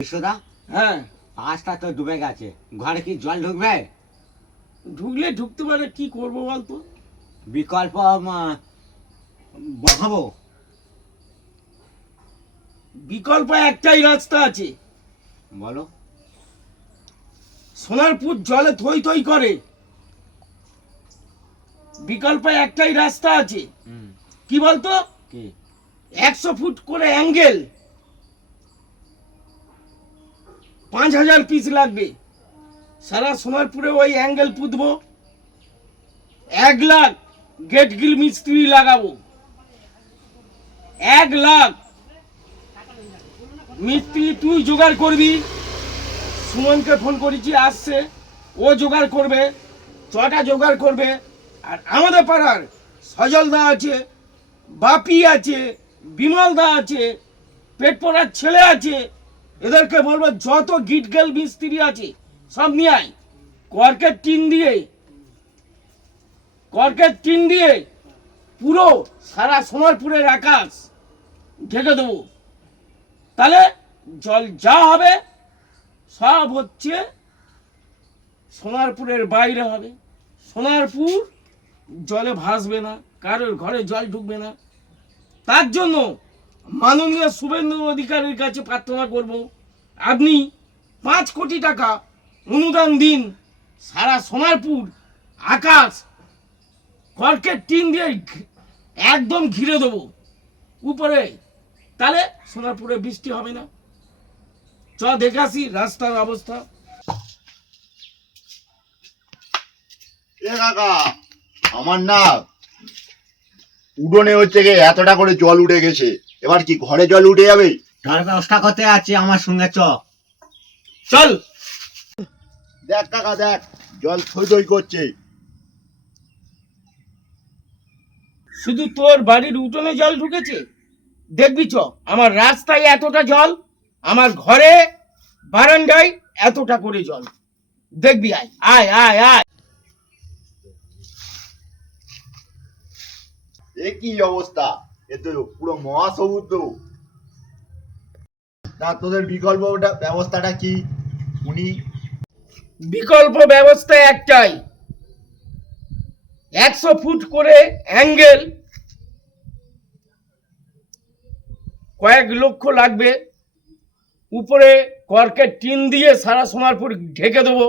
বিশ্বদা, হ্যাঁ, পাঁচটা তো ডুবে গেছে, ঘরে কি জল ঢুকবে? ঢুকলে ঢুকতে পারে, কি করবো বলতো? বিকল্প বসাবো। বিকল্প একটাই রাস্তা আছে। বলো। সোনারপুর জলে থই থই করে, বিকল্প একটাই রাস্তা আছে। কি বলতো? কি? 100 ফুট করে অ্যাঙ্গেল, 5000 পিস লাগবে। সারা সোনারপুরে ওই অ্যাঙ্গেল পুঁতবো, 1 লাখ গেট গিল মিস্ত্রি লাগাবো, 1 লাখ মিস্ত্রি তুই জোগাড় করবি। সুমনকে ফোন করেছি, আসছে, ও জোগাড় করবে, চটা জোগাড় করবে। আর আমাদের পাড়ার সজলদা আছে, বাপি আছে, বিমলদা আছে, পেট পড়ার ছেলে আছে, এদেরকে বলবো যত গিটগেল মিস্ত্রি আছে সব নিয়ে আয়। কর্কের টিন দিয়ে পুরো সারা সোনারপুরের আকাশ ঢেকে দেবো। তাহলে জল যা হবে সব হচ্ছে সোনারপুরের বাইরে হবে। সোনারপুর জলে ভাসবে না, কারোর ঘরে জল ঢুকবে না। তার জন্য মাননীয় শুভেন্দু অধিকারীর কাছে প্রার্থনা করব, আপনি 5 কোটি টাকা অনুদান দিন। সারা সোনারপুর আকাশ কর্কের টিন দিয়ে একদম ঘিরে দেবো উপরে, তাহলে সোনারপুরে বৃষ্টি হবে না। চ দেখে আসি রাস্তার অবস্থা। এ কাকা, আমার না উডোনে হচ্ছে গিয়ে এতটা করে জল উঠে গেছে, এবার কি ঘরে জল উঠে যাবে? তার ব্যবস্থা করতে আছে, আমার সঙ্গে চল। দেখ কাকা, দেখ জল থই থই করছে। শুধু তোর বাড়ির উঠোনে জল ঢুকেছে? দেখবি চ, আমার রাস্তায় এতটা জল, আমার ঘরে বারান্দায় এতটা করে জল, দেখবি। আয় আয় আয় আয়। এ কি অবস্থা, এ তো পুরো মহাসমুদ্র। না, তোদের বিকল্প ব্যবস্থাটা কি উনি? বিকল্প ব্যবস্থা একটাই, 100 ফুট করে অ্যাঙ্গেল, কয়েক লক্ষ লাগবে। উপরে কর্কের টিন দিয়ে সারা সোনারপুর ঢেকে দেবো।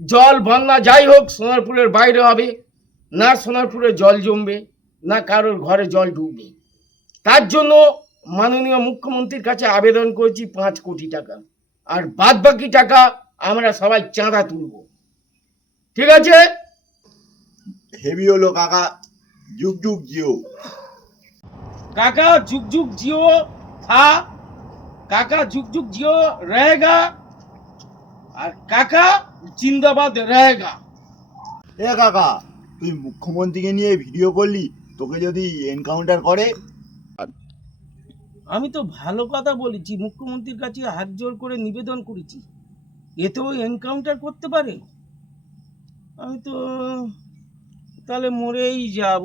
জল বন্যা যাই হোক সোনারপুরের বাইরে হবে না, সোনারপুরে জল জমবে না, কারোর ঘরে জল ঢুকবে। তার জন্য মাননীয় মুখ্যমন্ত্রীর কাছে আবেদন করেছি 5 কোটি টাকা, আর বাদ বাকি টাকা আমরা সবাই চাঁদা তুলব। ঠিক আছে? হেভি হলো কাকা, যুগ যুগ জিও। काका जुग जुग जियो था, काका जुग जुग जियो रहेगा, और काका जिंदाबाद रहेगा। এ কাকা, তুই মুখ্যমন্ত্রীকে নিয়ে ভিডিও করলি, তোকে যদি এনকাউন্টার করে? আমি তো ভালো কথা বলেছি, মুখ্যমন্ত্রীর কাছে হাত জোর করে নিবেদন করেছি, এতেও এনকাউন্টার করতে পারে। আমি তো তাহলে মরেই যাব।